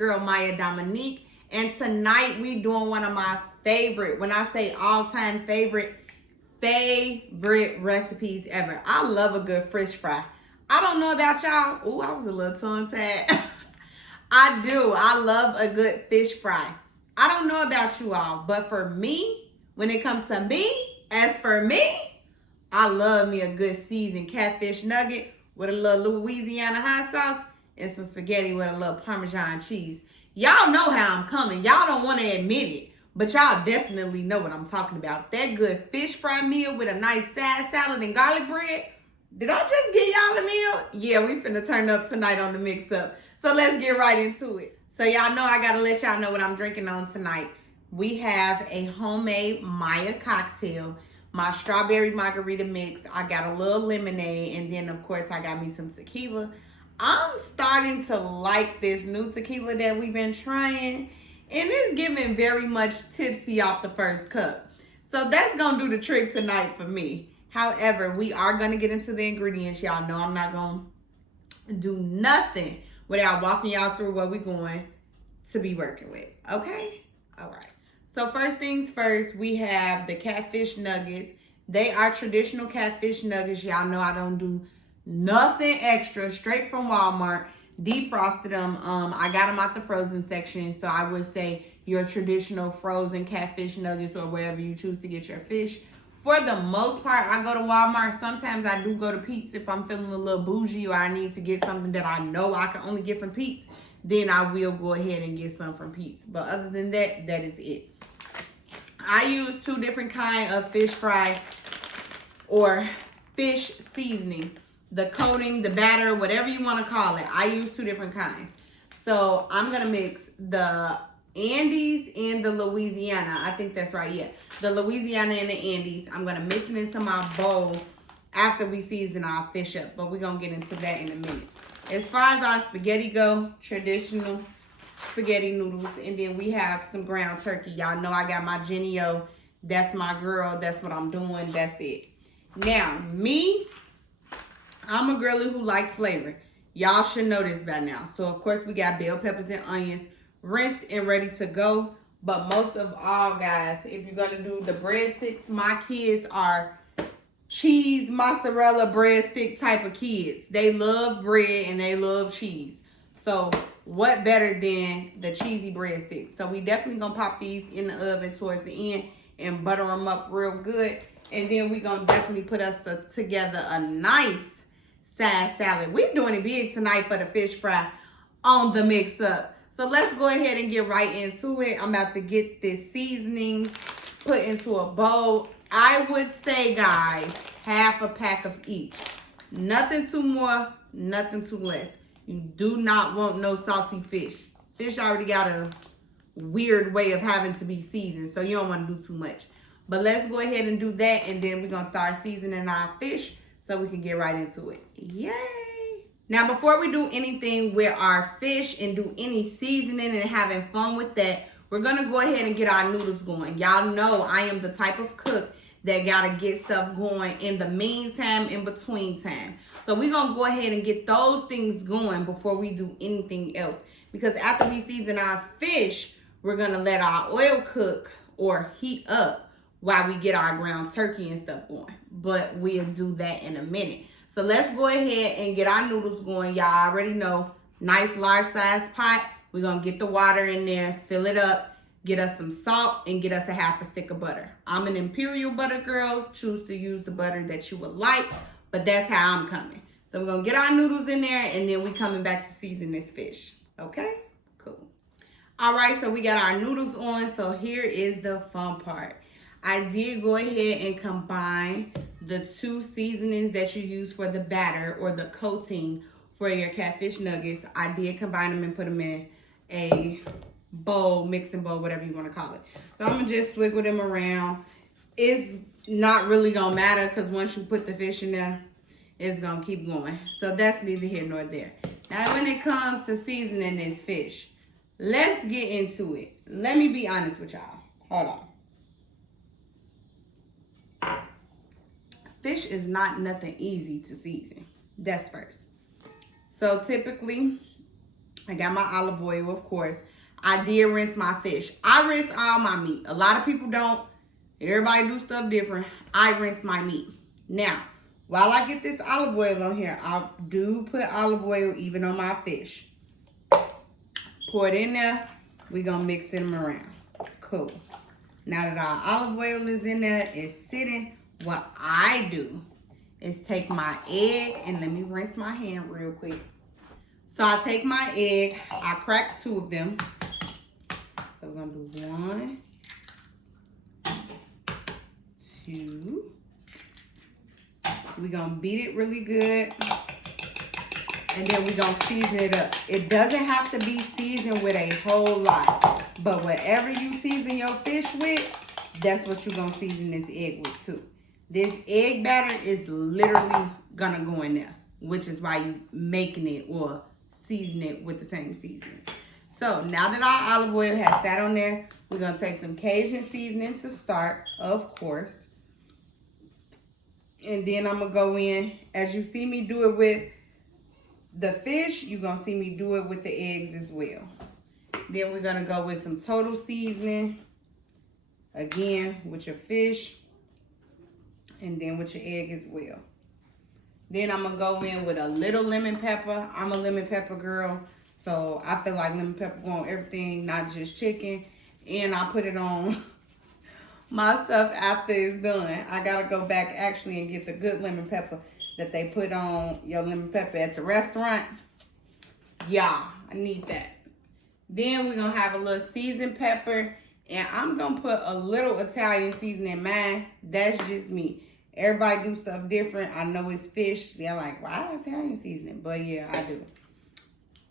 girl Myia Dominique, and tonight we doing one of my favorite, when I say all-time favorite recipes ever. I love a good fish fry. I don't know about y'all. Ooh, I was a little tongue-tied. I do. I love a good fish fry. I don't know about you all, but for me, when it comes to me, as for me, I love me a good seasoned catfish nugget with a little Louisiana hot sauce and some spaghetti with a little Parmesan cheese. Y'all know how I'm coming. Y'all don't want to admit it, but y'all definitely know what I'm talking about. That good fish fry meal with a nice side salad and garlic bread. Did I just get y'all a meal? Yeah, we finna turn up tonight on the mix up. So let's get right into it. So y'all know I gotta let y'all know what I'm drinking on tonight. We have a homemade Myia cocktail, my strawberry margarita mix. I got a little lemonade, and then of course I got me some tequila. I'm starting to like this new tequila that we've been trying, and it's giving very much tipsy off the first cup. So that's gonna do the trick tonight for me. However, we are gonna get into the ingredients. Y'all know I'm not gonna do nothing without walking y'all through what we're going to be working with, okay? All right. So first things first, we have the catfish nuggets. They are traditional catfish nuggets. Y'all know I don't do nothing extra, straight from Walmart. Defrosted them. I got them out the frozen section, so I would say your traditional frozen catfish nuggets or wherever you choose to get your fish. For the most part, I go to Walmart. Sometimes I do go to Pete's if I'm feeling a little bougie or I need to get something that I know I can only get from Pete's. Then I will go ahead and get some from Pete's. But other than that, that is it. I use two different kinds of fish fry or fish seasoning. The coating, the batter, whatever you want to call it. I use two different kinds. So I'm going to mix the Andes and the Louisiana. I think that's right, yeah. The Louisiana and the Andes. I'm going to mix it into my bowl after we season our fish up. But we're going to get into that in a minute. As far as our spaghetti go, traditional spaghetti noodles. And then we have some ground turkey. Y'all know I got my Jenny-O. That's my girl. That's what I'm doing. That's it. Now, me, I'm a girly who likes flavor. Y'all should know this by now. So, of course, we got bell peppers and onions rinsed and ready to go. But most of all, guys, if you're going to do the breadsticks, my kids are cheese mozzarella breadstick type of kids. They love bread and they love cheese. So, what better than the cheesy breadsticks? So, we definitely going to pop these in the oven towards the end and butter them up real good. And then we're going to definitely put us together a nice side salad. We're doing it big tonight for the fish fry on the mix up. So let's go ahead and get right into it. I'm about to get this seasoning put into a bowl. I would say, guys, half a pack of each. Nothing too more, nothing too less. You do not want no salty fish. Fish already got a weird way of having to be seasoned, so you don't want to do too much. But let's go ahead and do that, and then we're going to start seasoning our fish so we can get right into it. Yay! Now, before we do anything with our fish and do any seasoning and having fun with that, we're going to go ahead and get our noodles going. Y'all know I am the type of cook that got to get stuff going in the meantime, in between time. So we're going to go ahead and get those things going before we do anything else. Because after we season our fish, we're going to let our oil cook or heat up while we get our ground turkey and stuff going. But we'll do that in a minute. So let's go ahead and get our noodles going. Y'all already know, nice large size pot. We're going to get the water in there, fill it up, get us some salt, and get us a half a stick of butter. I'm an imperial butter girl. Choose to use the butter that you would like, but that's how I'm coming. So we're going to get our noodles in there, and then we coming back to season this fish. Okay? Cool. All right, so we got our noodles on. So here is the fun part. I did go ahead and combine the two seasonings that you use for the batter or the coating for your catfish nuggets. I did combine them and put them in a bowl, mixing bowl, whatever you want to call it. So I'm going to just swiggle them around. It's not really going to matter because once you put the fish in there, it's going to keep going. So that's neither here nor there. Now, when it comes to seasoning this fish, let's get into it. Let me be honest with y'all. Hold on. Fish is not nothing easy to season. That's first. So typically, I got my olive oil, of course. I did rinse my fish. I rinse all my meat. A lot of people don't. Everybody do stuff different. I rinse my meat. Now, while I get this olive oil on here, I do put olive oil even on my fish. Pour it in there. We're going to mix them around. Cool. Now that our olive oil is in there, it's sitting, what I do is take my egg, and let me rinse my hand real quick. So I take my egg, I crack 2 of them. So we're gonna do 1, 2. We're gonna beat it really good. And then we're gonna season it up. It doesn't have to be seasoned with a whole lot. But whatever you season your fish with, that's what you're gonna season this egg with too. This egg batter is literally gonna go in there, which is why you making it or season it with the same seasoning. So now that our olive oil has sat on there, we're gonna take some Cajun seasoning to start, of course. And then I'm gonna go in, as you see me do it with the fish, you're gonna see me do it with the eggs as well. Then we're gonna go with some total seasoning, again with your fish, and then with your egg as well. Then I'm gonna go in with a little lemon pepper. I'm a lemon pepper girl, so I feel like lemon pepper go on everything, not just chicken. And I put it on my stuff after it's done. I gotta go back actually and get the good lemon pepper that they put on your lemon pepper at the restaurant. Yeah, I need that. Then we're gonna have a little seasoned pepper, and I'm gonna put a little Italian seasoning in mine. That's just me. Everybody do stuff different. I know it's fish. They're like, why Italian seasoning? But yeah, I do.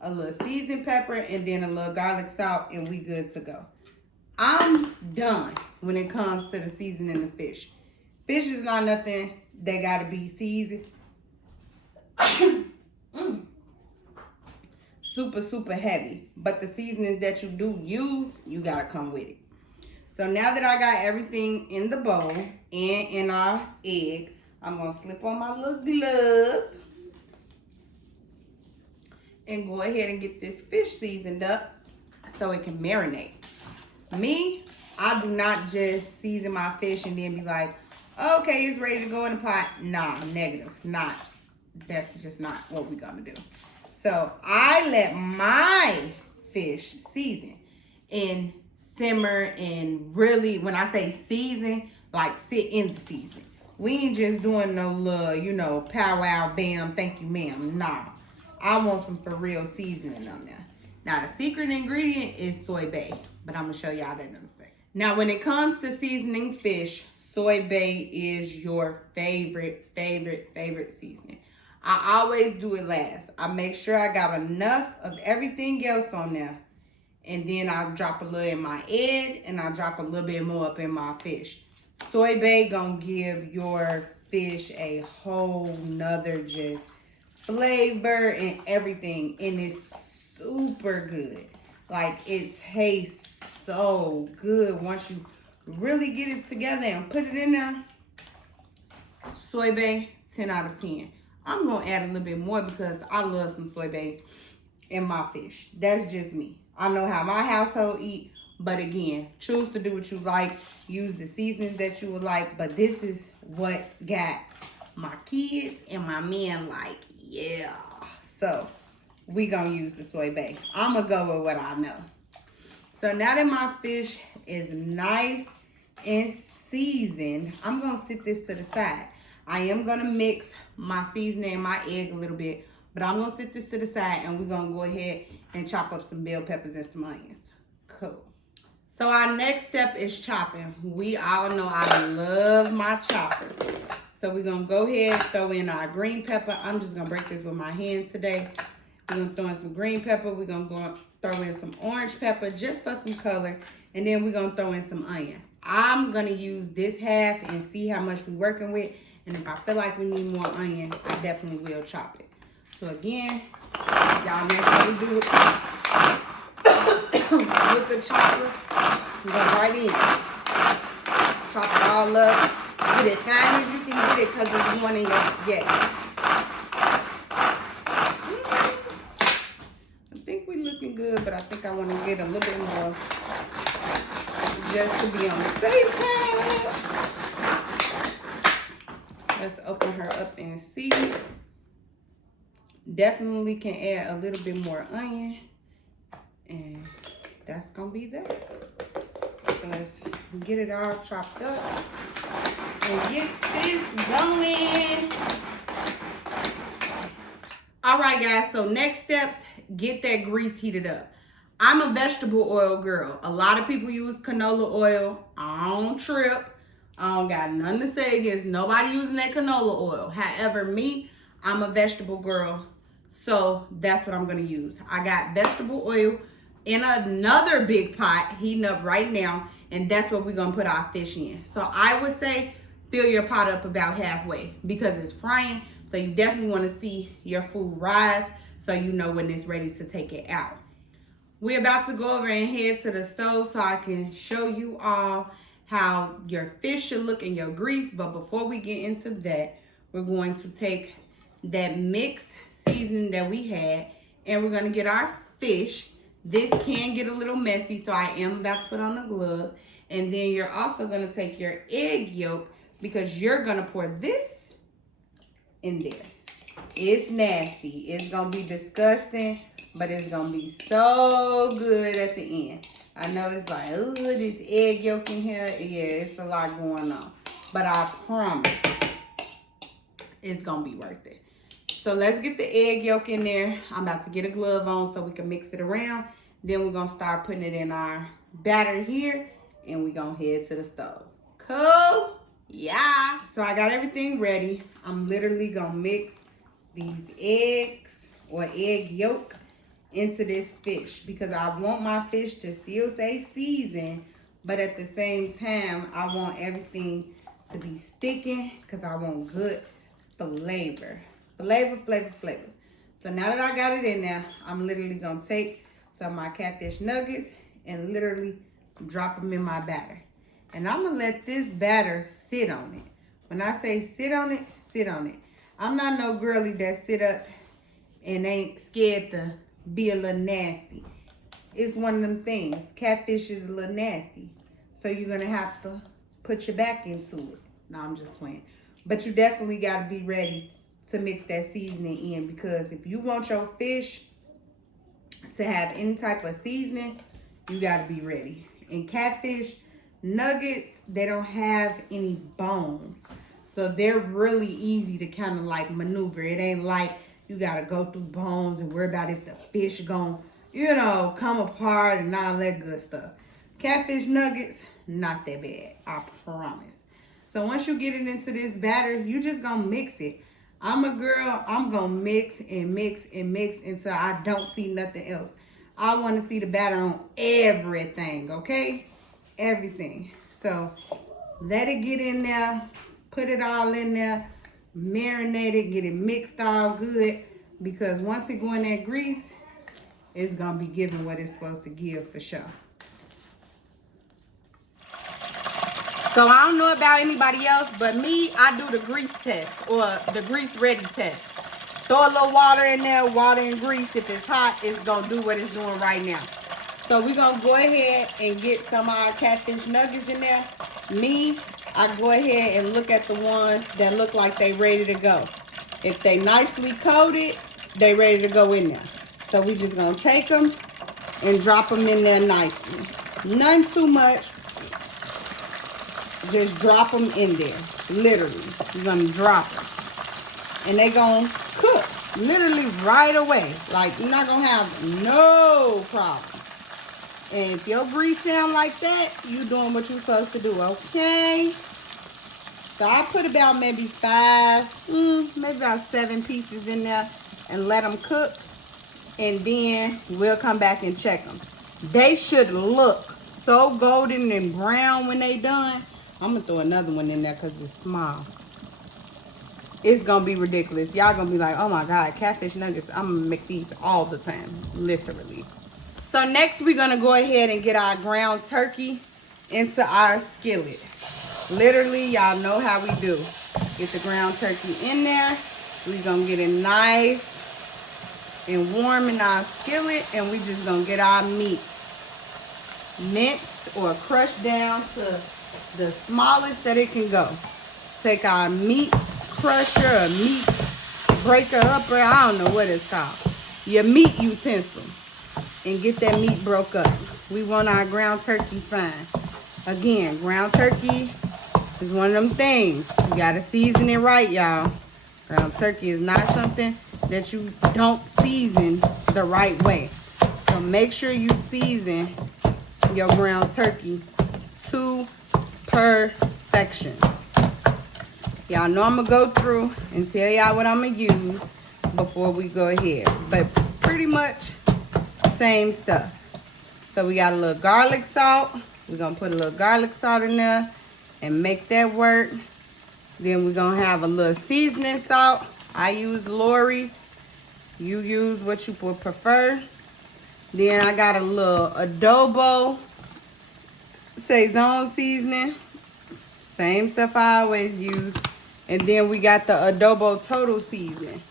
A little seasoned pepper and then a little garlic salt, and we good to go. I'm done when it comes to the seasoning of fish. Fish is not nothing that gotta be seasoned. Super, super heavy. But the seasonings that you do use, you gotta come with it. So now that I got everything in the bowl and in our egg, I'm gonna slip on my little glove and go ahead and get this fish seasoned up so it can marinate. Me, I do not just season my fish and then be like, okay, it's ready to go in the pot. Nah, negative, not. That's just not what we're gonna do. So I let my fish season and simmer, and really, when I say season, like sit in the season. We ain't just doing no little, you know, powwow, bam, thank you, ma'am. Nah, I want some for real seasoning on there. Now, the secret ingredient is soy-bay, but I'm gonna show y'all that in a second. Now, when it comes to seasoning fish, soy-bay is your favorite seasoning. I always do it last. I make sure I got enough of everything else on there. And then I'll drop a little in my egg, and I'll drop a little bit more up in my fish. Soy-bay gonna give your fish a whole nother just flavor and everything. And it's super good. Like, it tastes so good once you really get it together and put it in there. Soy-bay, 10 out of 10. I'm gonna add a little bit more because I love some soy-bay in my fish. That's just me. I know how my household eat, but again, choose to do what you like. Use the seasonings that you would like, but this is what got my kids and my men like, yeah. So we gonna use the soy-bay. I'm gonna go with what I know. So now that my fish is nice and seasoned, I'm gonna sit this to the side. I am gonna mix my seasoning and my egg a little bit, but I'm gonna sit this to the side, and we're gonna go ahead and chop up some bell peppers and some onions. Cool. So our next step is chopping. We all know I love my chopper. So we're gonna go ahead, throw in our green pepper. I'm just gonna break this with my hands today. We're gonna throw in some green pepper. We're gonna throw in some orange pepper just for some color. And then we're gonna throw in some onion. I'm gonna use this half and see how much we're working with. And if I feel like we need more onion, I definitely will chop it. So again, y'all know how we do it with the chopper. We go right in. Chop it all up. Get it as fine as you can get it because it's one in your I think we look I think I want to get a little bit more just to be on the safe side. Let's open her up and see. Definitely can add a little bit more onion. And that's going to be that. So let's get it all chopped up and get this going. All right, guys. So next steps, get that grease heated up. I'm a vegetable oil girl. A lot of people use canola oil. I don't trip. I don't got nothing to say against nobody using that canola oil. However, me, I'm a vegetable girl. So that's what I'm going to use. I got vegetable oil in another big pot heating up right now. And that's what we're going to put our fish in. So I would say fill your pot up about halfway because it's frying. So you definitely want to see your food rise so you know when it's ready to take it out. We're about to go over and head to the stove so I can show you all how your fish should look in your grease. But before we get into that, we're going to take that mixed seasoning that we had and we're going to get our fish. This can get a little messy, so I am about to put on a glove. And then you're also going to take your egg yolk because you're going to pour this in there. It's nasty. It's going to be disgusting, but it's going to be so good at the end. I know it's like, oh, this egg yolk in here. Yeah, it's a lot going on. But I promise it's going to be worth it. So let's get the egg yolk in there. I'm about to get a glove on so we can mix it around. Then we're going to start putting it in our batter here. And we're going to head to the stove. Cool? Yeah. So I got everything ready. I'm literally going to mix these eggs or egg yolk into this fish. Because I want my fish to still say seasoned. But at the same time, I want everything to be sticking. Because I want good flavor. Flavor. So now that I got it in there, I'm literally going to take some of my catfish nuggets and literally drop them in my batter. And I'm going to let this batter sit on it. When I say sit on it, sit on it. I'm not no girly that sit up and ain't scared to be a little nasty. It's one of them things. Catfish is a little nasty. So you're going to have to put your back into it. No, I'm just playing. But you definitely got to be ready to mix that seasoning in, because if you want your fish to have any type of seasoning, you got to be ready. And catfish nuggets, they don't have any bones, so they're really easy to kind of like maneuver. It ain't like you got to go through bones and worry about if the fish gonna, you know, come apart and all that good stuff. Catfish nuggets, not that bad, I promise. So once you get it into this batter, you just gonna mix it. I'm a girl, I'm going to mix and mix and mix until I don't see nothing else. I want to see the batter on everything, okay? Everything. So let it get in there, put it all in there, marinate it, get it mixed all good, because once it go in that grease, it's going to be giving what it's supposed to give for sure. So I don't know about anybody else, but me, I do the grease test or the grease ready test. Throw a little water in there, water and grease. If it's hot, it's going to do what it's doing right now. So we're going to go ahead and get some of our catfish nuggets in there. Me, I go ahead and look at the ones that look like they ready to go. If they nicely coated, they ready to go in there. So we just going to take them and drop them in there nicely. None too much. Just drop them in there, literally. You're going to drop them. And they're going to cook, literally right away. Like, you're not going to have no problem. And if your grease sound like that, you doing what you're supposed to do, okay? So I put about maybe 7 pieces in there and let them cook. And then we'll come back and check them. They should look so golden and brown when they done. I'm going to throw another one in there because it's small. It's going to be ridiculous. Y'all going to be like, oh my God, catfish nuggets. I'm going to make these all the time, literally. So next we're going to go ahead and get our ground turkey into our skillet. Literally, y'all know how we do. Get the ground turkey in there. We're going to get it nice and warm in our skillet, and we just gonna get our meat minced or crushed down to the smallest that it can go. Take our meat crusher or meat breaker upper, I don't know what it's called, your meat utensil, and get that meat broke up. We want our ground turkey fine. Again, ground turkey is one of them things. You gotta season it right, y'all. Ground turkey is not something that you don't season the right way. So make sure you season your ground turkey to perfection. Y'all know I'm gonna go through and tell y'all what I'm gonna use before we go ahead. But pretty much same stuff. So we got a little garlic salt. We're gonna put a little garlic salt in there and make that work. Then we're gonna have a little seasoning salt. I use Lori's. You use what you would prefer. Then I got a little adobo Saison seasoning. Same stuff I always use. And then we got the adobo total seasoning.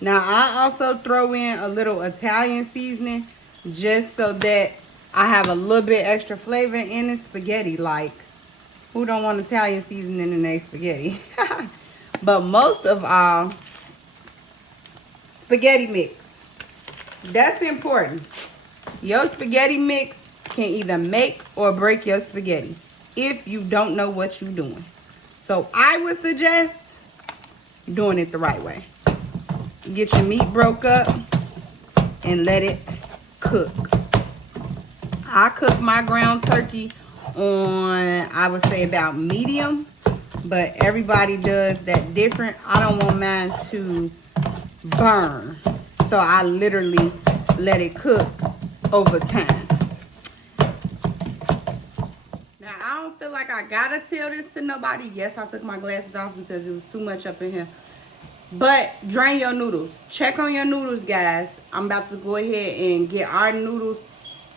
Now I also throw in a little Italian seasoning just so that I have a little bit extra flavor in the spaghetti. Like, who don't want Italian seasoning in their spaghetti? But most of all, spaghetti mix. That's important. Your spaghetti mix can either make or break your spaghetti if you don't know what you're doing. So I would suggest doing it the right way. Get your meat broke up and let it cook. I cook my ground turkey on, I would say, about medium, but everybody does that different. I don't want mine to burn, so I literally let it cook over time. Now I don't feel like I gotta tell this to nobody. Yes, I took my glasses off because it was too much up in here. But drain your noodles. Check on your noodles, guys. I'm about to go ahead and get our noodles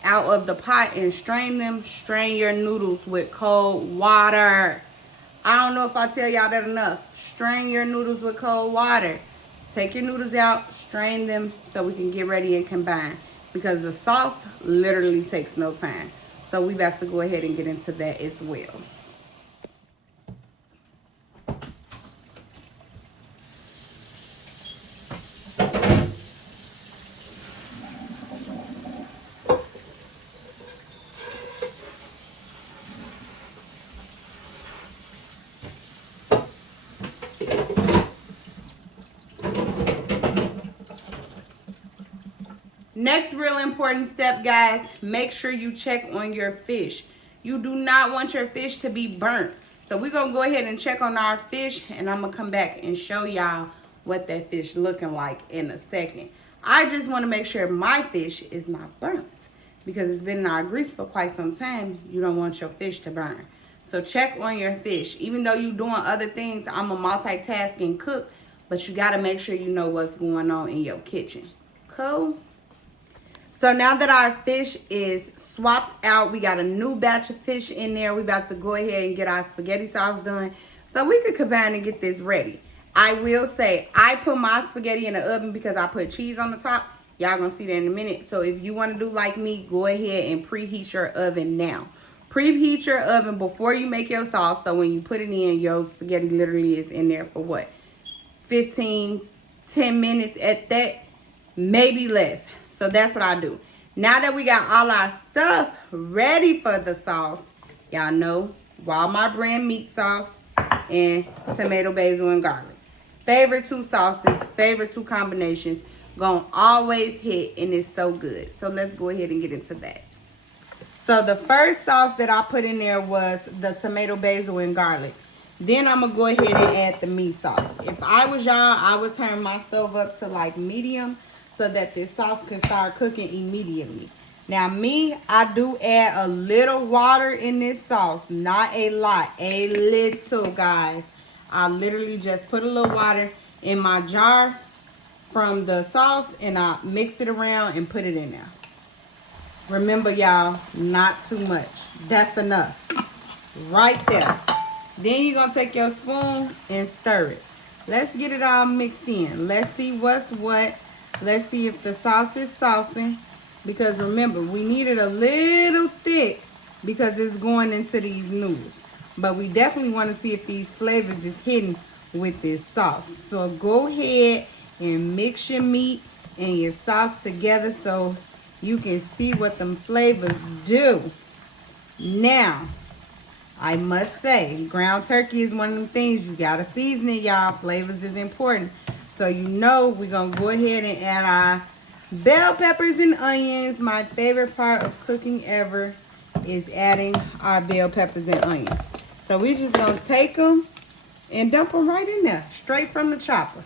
out of the pot and strain them. Strain your noodles with cold water. I don't know if I tell y'all that enough. Strain your noodles with cold water. Take your noodles out, strain them so we can get ready and combine. Because the sauce literally takes no time. So we about to go ahead and get into that as well. Next real important step, guys, make sure you check on your fish. You do not want your fish to be burnt. So we're going to go ahead and check on our fish, and I'm going to come back and show y'all what that fish looking like in a second. I just want to make sure my fish is not burnt because it's been in our grease for quite some time. You don't want your fish to burn. So check on your fish. Even though you're doing other things, I'm a multitasking cook, but you got to make sure you know what's going on in your kitchen. Cool? So now that our fish is swapped out, we got a new batch of fish in there. We about to go ahead and get our spaghetti sauce done so we could combine and get this ready. I will say, I put my spaghetti in the oven because I put cheese on the top. Y'all gonna see that in a minute. So if you want to do like me, go ahead and preheat your oven now. Preheat your oven before you make your sauce, so when you put it in, your spaghetti literally is in there for what? 10 minutes at that, maybe less. So that's what I do. Now that we got all our stuff ready for the sauce, y'all know Walmart brand meat sauce and tomato, basil, and garlic. Favorite two sauces, favorite two combinations. Gonna always hit, and it's so good. So let's go ahead and get into that. So the first sauce that I put in there was the tomato, basil, and garlic. Then I'm gonna go ahead and add the meat sauce. If I was y'all, I would turn my stove up to like medium, so that this sauce can start cooking immediately. Now me, I do add a little water in this sauce. Not a lot, a little, guys. I literally just put a little water in my jar from the sauce and I mix it around and put it in there. Remember, y'all, not too much. That's enough. Right there. Then you're gonna take your spoon and stir it. Let's get it all mixed in. Let's see what's what. Let's see if the sauce is saucing. Because remember, we need it a little thick because it's going into these noodles. But we definitely want to see if these flavors is hidden with this sauce. So go ahead and mix your meat and your sauce together so you can see what them flavors do. Now, I must say, ground turkey is one of them things you gotta season it, y'all. Flavors is important. So you know we're gonna go ahead and add our bell peppers and onions. My favorite part of cooking ever is adding our bell peppers and onions. So we're just gonna take them and dump them right in there, straight from the chopper.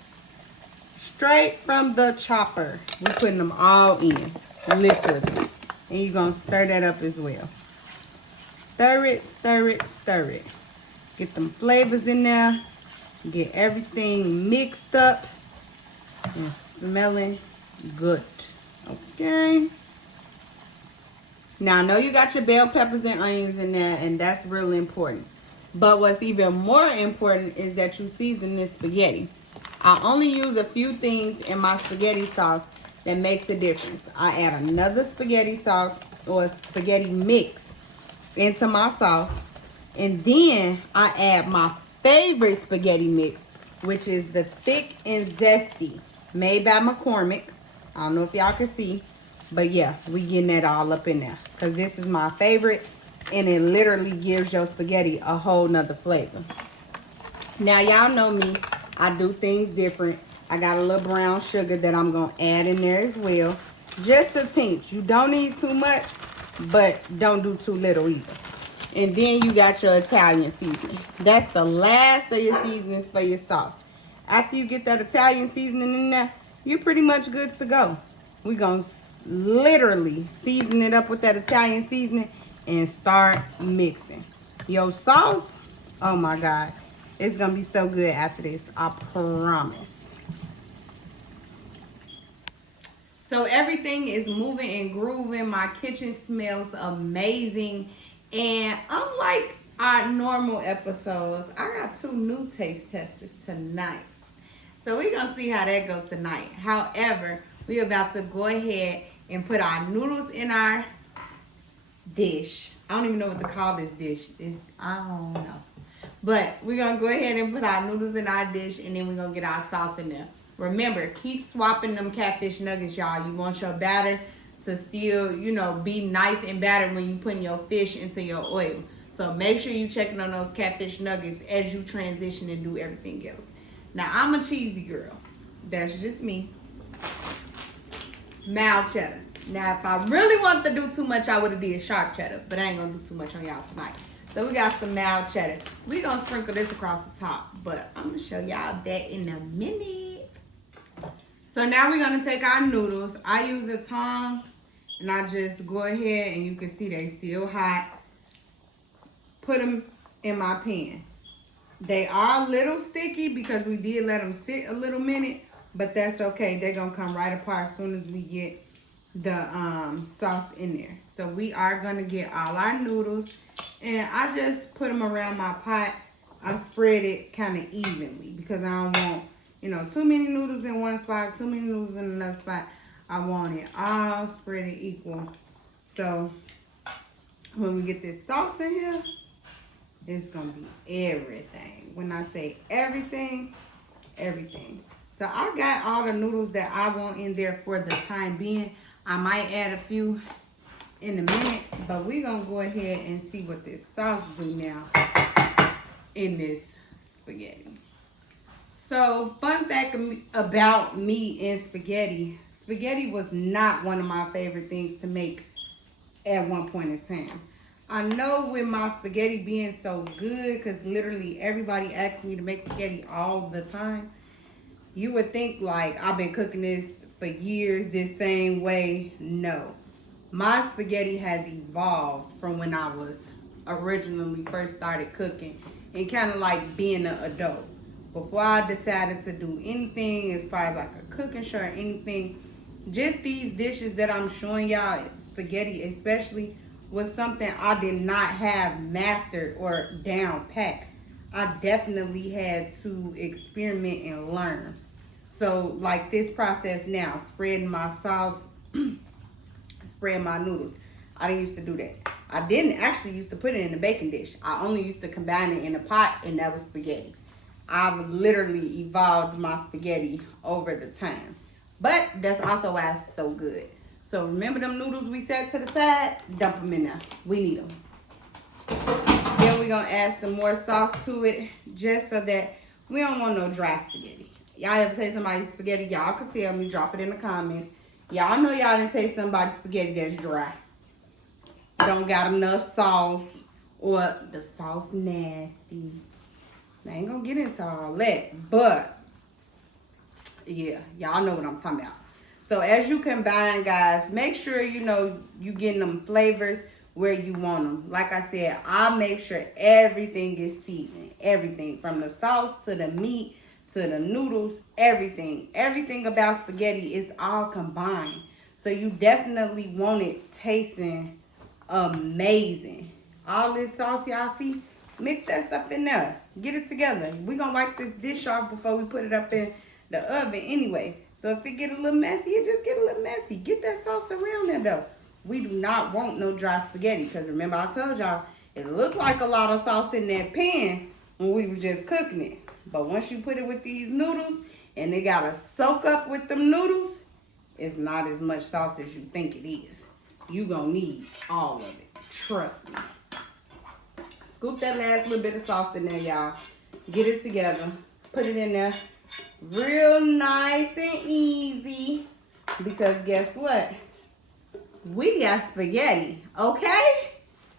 Straight from the chopper. We're putting them all in, literally. And you're gonna stir that up as well. Stir it, stir it, stir it. Get them flavors in there. Get everything mixed up and smelling good. Okay. Now I know you got your bell peppers and onions in there, and that's really important. But what's even more important is that you season this spaghetti. I only use a few things in my spaghetti sauce that makes a difference. I add another spaghetti sauce or spaghetti mix into my sauce, and then I add my favorite spaghetti mix, which is the thick and zesty, made by McCormick. I don't know if y'all can see, but yeah, we getting that all up in there because this is my favorite, and it literally gives your spaghetti a whole nother flavor. Now y'all know me, I do things different. I got a little brown sugar that I'm gonna add in there as well, just a tinge. You don't need too much, but don't do too little either. And then you got your Italian seasoning. That's the last of your seasonings for your sauce. After you get that Italian seasoning in there, you're pretty much good to go. We're going to literally season it up with that Italian seasoning and start mixing. Your sauce, oh my God, it's going to be so good after this. I promise. So everything is moving and grooving. My kitchen smells amazing. And unlike our normal episodes, I got 2 new taste testers tonight. So we're going to see how that goes tonight. However, we're about to go ahead and put our noodles in our dish. I don't even know what to call this dish. I don't know. But we're going to go ahead and put our noodles in our dish, and then we're going to get our sauce in there. Remember, keep swapping them catfish nuggets, y'all. You want your batter to still, you know, be nice and battered when you put your fish into your oil. So make sure you checking on those catfish nuggets as you transition and do everything else. Now, I'm a cheesy girl. That's just me. Mild cheddar. Now, if I really wanted to do too much, I would have did sharp cheddar. But I ain't going to do too much on y'all tonight. So we got some mild cheddar. We're going to sprinkle this across the top. But I'm going to show y'all that in a minute. So now we're going to take our noodles. I use a tongue, and I just go ahead, and you can see they still hot. Put them in my pan. They are a little sticky because we did let them sit a little minute, but that's okay. They're going to come right apart as soon as we get the sauce in there. So we are going to get all our noodles, and I just put them around my pot. I spread it kind of evenly because I don't want, you know, too many noodles in one spot, too many noodles in another spot. I want it all spread it equal. So when we get this sauce in here, it's going to be everything. When I say everything, everything. So I got all the noodles that I want in there for the time being. I might add a few in a minute, but we're going to go ahead and see what this sauce do now in this spaghetti. So, fun fact about me and spaghetti. Spaghetti was not one of my favorite things to make at one point in time. I know with my spaghetti being so good, because literally everybody asks me to make spaghetti all the time, you would think like I've been cooking this for years this same way. No. My spaghetti has evolved from when I was originally first started cooking and kind of like being an adult. Before I decided to do anything as far as like a cooking show or anything, just these dishes that I'm showing y'all, spaghetti especially, was something I did not have mastered or down pat. I definitely had to experiment and learn. So like this process now, spreading my sauce, spread my noodles. I didn't used to do that. I didn't actually used to put it in a baking dish. I only used to combine it in a pot, and that was spaghetti. I've literally evolved my spaghetti over the time. But that's also why it's so good. So remember them noodles we set to the side? Dump them in there. We need them. Then we're going to add some more sauce to it, just so that we don't want no dry spaghetti. Y'all ever say somebody's spaghetti? Y'all can tell me. Drop it in the comments. Y'all know y'all didn't say somebody's spaghetti that's dry. Don't got enough sauce, or the sauce nasty. I ain't gonna get into all that, but yeah, y'all know what I'm talking about. So as you combine, guys, make sure you know you getting them flavors where you want them. Like I said, I make sure everything is seasoned. Everything from the sauce to the meat to the noodles, everything about spaghetti is all combined. So you definitely want it tasting amazing. All this sauce y'all see, mix that stuff in there. Get it together. We're going to wipe this dish off before we put it up in the oven anyway. So if it get a little messy, it just get a little messy. Get that sauce around there though. We do not want no dry spaghetti, because remember I told y'all it looked like a lot of sauce in that pan when we was just cooking it. But once you put it with these noodles and they got to soak up with them noodles, it's not as much sauce as you think it is. You gonna need all of it. Trust me. Scoop that last little bit of sauce in there, y'all. Get it together. Put it in there real nice and easy. Because guess what? We got spaghetti, okay?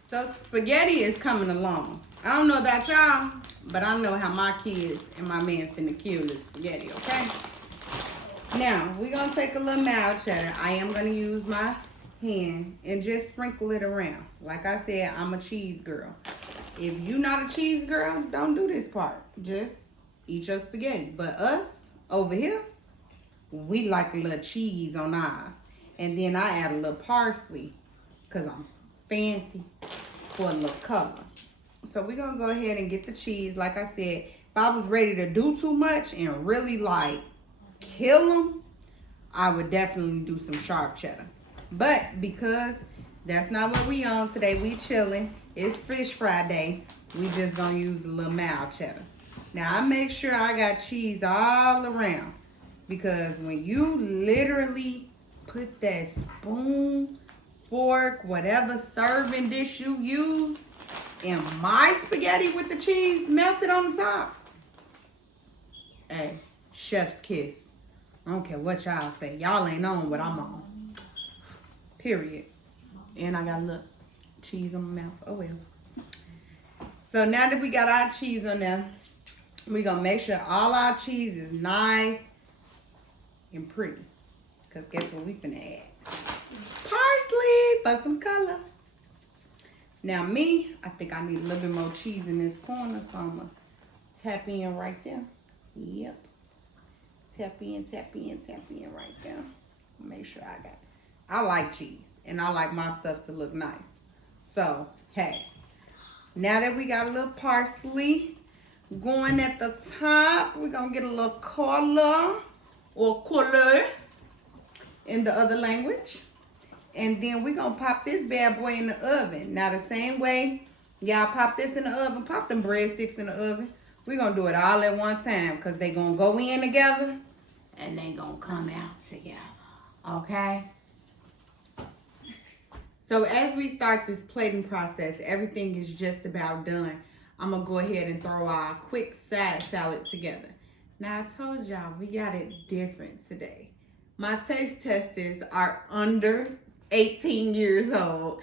So spaghetti is coming along. I don't know about y'all, but I know how my kids and my man finna kill this spaghetti, okay? Now, we're gonna take a little mild cheddar. I am gonna use my hand and just sprinkle it around. Like I said, I'm a cheese girl. If you're not a cheese girl, don't do this part. Just eat your spaghetti. But us, over here, we like a little cheese on ours. And then I add a little parsley, because I'm fancy, for a little color. So we're going to go ahead and get the cheese. Like I said, if I was ready to do too much and really like kill them, I would definitely do some sharp cheddar. But because that's not what we on today, we chilling. It's fish fry day. We just gonna use a little mild cheddar. Now I make sure I got cheese all around, because when you literally put that spoon, fork, whatever serving dish you use in my spaghetti with the cheese melted on the top, hey, chef's kiss. I don't care what y'all say. Y'all ain't on what I'm on. Period. And I got a little cheese on my mouth. Oh well. So now that we got our cheese on there, we're going to make sure all our cheese is nice and pretty. Because guess what we finna add? Parsley for some color. Now me, I think I need a little bit more cheese in this corner. So I'm going to tap in right there. Yep. Tap in right there. Make sure I got it. I like cheese, and I like my stuff to look nice. So, hey, now that we got a little parsley going at the top, we're going to get a little color, or color in the other language. And then we're going to pop this bad boy in the oven. Now, the same way y'all pop this in the oven, pop them breadsticks in the oven. We're going to do it all at one time, because they're going to go in together and they going to come out together. Okay? So as we start this plating process, everything is just about done. I'm going to go ahead and throw our quick side salad together. Now, I told y'all we got it different today. My taste testers are under 18 years old,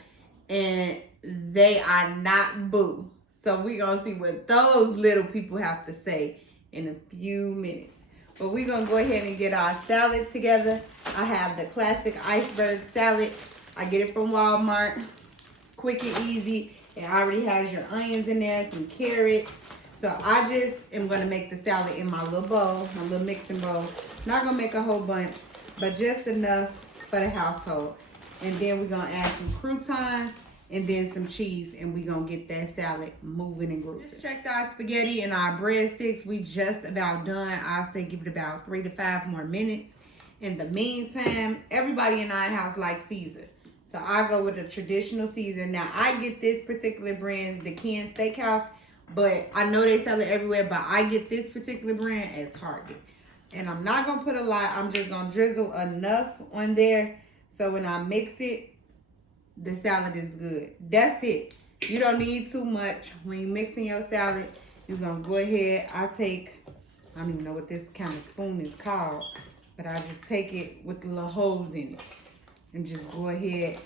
and they are not boo. So we're going to see what those little people have to say in a few minutes. But we're going to go ahead and get our salad together. I have the classic iceberg salad. I get it from Walmart. Quick and easy. It already has your onions in there, some carrots. So I just am going to make the salad in my little bowl, my little mixing bowl. Not going to make a whole bunch, but just enough for the household. And then we're going to add some croutons and then some cheese, and we gonna get that salad moving and grooving. Just checked our spaghetti and our breadsticks. We just about done. I'll say give it about 3 to 5 more minutes. In the meantime, everybody in our house likes Caesar. So I go with the traditional Caesar. Now I get this particular brand, the Ken Steakhouse, but I know they sell it everywhere, but I get this particular brand at Target. And I'm not gonna put a lot, I'm just gonna drizzle enough on there so when I mix it, the salad is good. That's it. You don't need too much. When you're mixing your salad, you're gonna go ahead. I don't even know what this kind of spoon is called, but I just take it with the little holes in it and just go ahead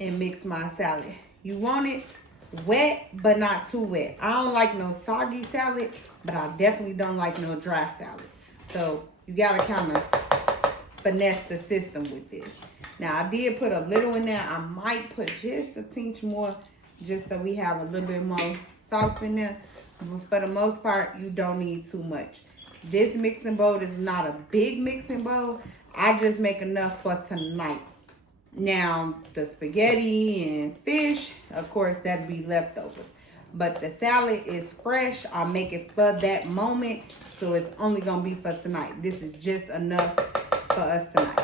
and mix my salad. You want it wet, but not too wet. I don't like no soggy salad, but I definitely don't like no dry salad. So you gotta kind of finesse the system with this. Now, I did put a little in there. I might put just a tinge more just so we have a little bit more sauce in there. But for the most part, you don't need too much. This mixing bowl is not a big mixing bowl. I just make enough for tonight. Now, the spaghetti and fish, of course, that'd be leftovers. But the salad is fresh. I make it for that moment. So it's only going to be for tonight. This is just enough for us tonight.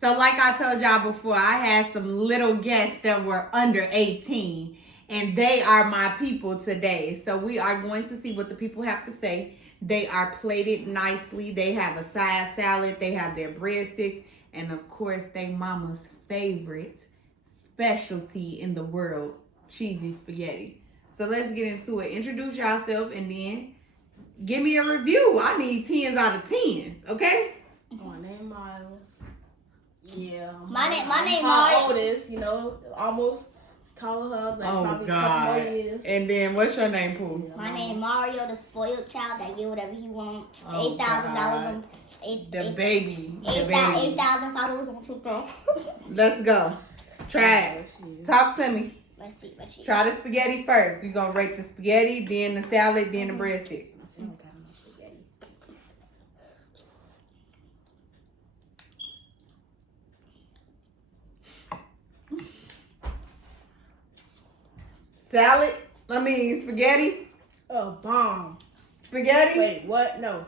So like I told y'all before, I had some little guests that were under 18. And they are my people today. So we are going to see what the people have to say. They are plated nicely. They have a side salad. They have their breadsticks. And of course, they mama's favorite specialty in the world, cheesy spaghetti. So let's get into it. Introduce yourself and then give me a review. I need 10s out of 10s, okay? My name Miles. Yeah. My name my Miles. oldest, almost taller her, like probably a couple more years. And then what's your name, Pooh? My name Mario, the spoiled child that get whatever he wants. Oh, $8,000 on The baby. 8,000 followers on Twitter. Let's go. Try it. Talk to me. Let's see. Try the spaghetti first. You're going to rate the spaghetti, then the salad, then the breadstick. Spaghetti. A bomb. Spaghetti. Wait, what? No.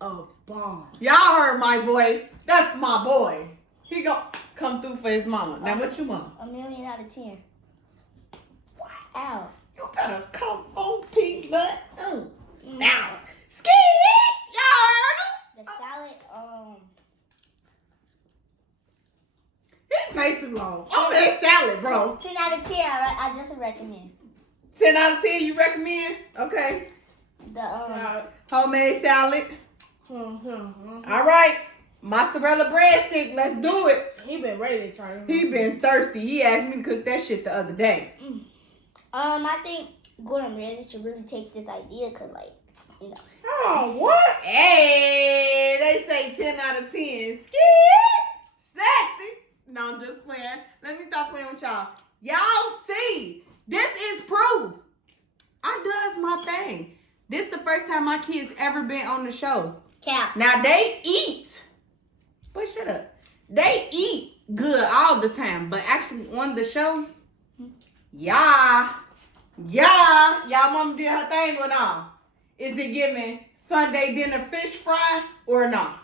A bomb. Y'all heard my boy. That's my boy. He gonna come through for his mama. Now what you want? A million out of 10. Ow. You better come on, Pete. Now. Ski! Y'all heard him? The salad, It takes too long. Oh, that salad, bro. 10 out of 10, I just recommend. 10 out of 10 you recommend? Okay. The, Homemade salad. All right. Mozzarella breadstick. Let's do it. He been ready to try it. He been thirsty. He asked me to cook that shit the other day. I think Gordon Ramsay should really take this idea because, Oh, what? Hey, they say 10 out of 10. Ski! Sexy. No, I'm just playing. Let me stop playing with y'all. Y'all see, this is proof. I does my thing. This the first time my kids ever been on the show. Cap. Now, they eat. Boy, shut up. They eat good all the time. But actually, on the show, y'all mama did her thing or not? Is it giving Sunday dinner fish fry or not?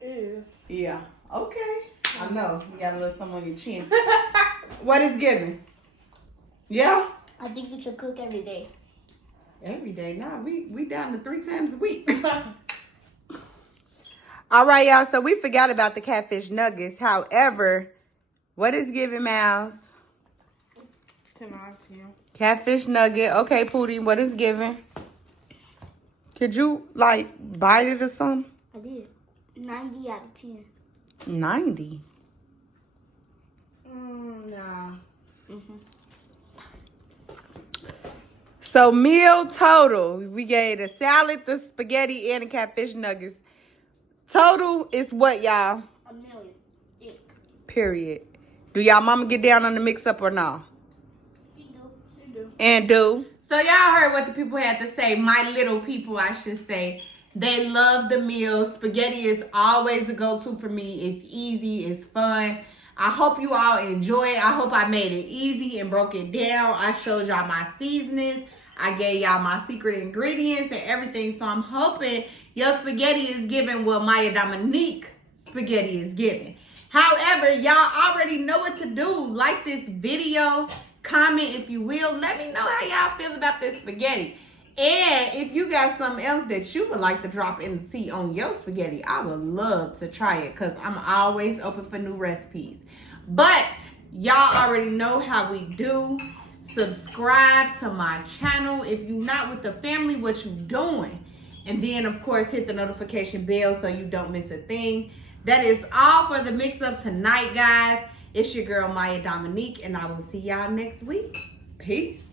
It is. Yeah. Okay. I know. You got a little something on your chin. What is giving? Yeah? I think you should cook every day. Every day. Nah, we down to 3 times a week. All right, y'all. So we forgot about the catfish nuggets. However, what is giving, Miles? 10 out of 10. Catfish nugget. Okay, Pootie, what is giving? Could you, bite it or something? I did. 90 out of 10. 90? Nah. So, meal total. We gave the salad, the spaghetti, and the catfish nuggets. Total is what, y'all? A million. Yeah. Period. Do y'all mama get down on the mix-up or not? You do. And do. So y'all heard what the people had to say. My little people, I should say. They love the meal. Spaghetti is always a go-to for me. It's easy. It's fun. I hope you all enjoy it. I hope I made it easy and broke it down. I showed y'all my seasonings. I gave y'all my secret ingredients and everything. So I'm hoping your spaghetti is giving what Myia Dominique spaghetti is giving. However, y'all already know what to do. Like this video, comment if you will. Let me know how y'all feel about this spaghetti. And if you got something else that you would like to drop in the tea on your spaghetti, I would love to try it because I'm always open for new recipes. But y'all already know how we do. Subscribe to my channel. If you're not with the family, what you doing? And then, of course, hit the notification bell so you don't miss a thing. That is all for the mix-up tonight, guys. It's your girl, Myia Dominique, and I will see y'all next week. Peace.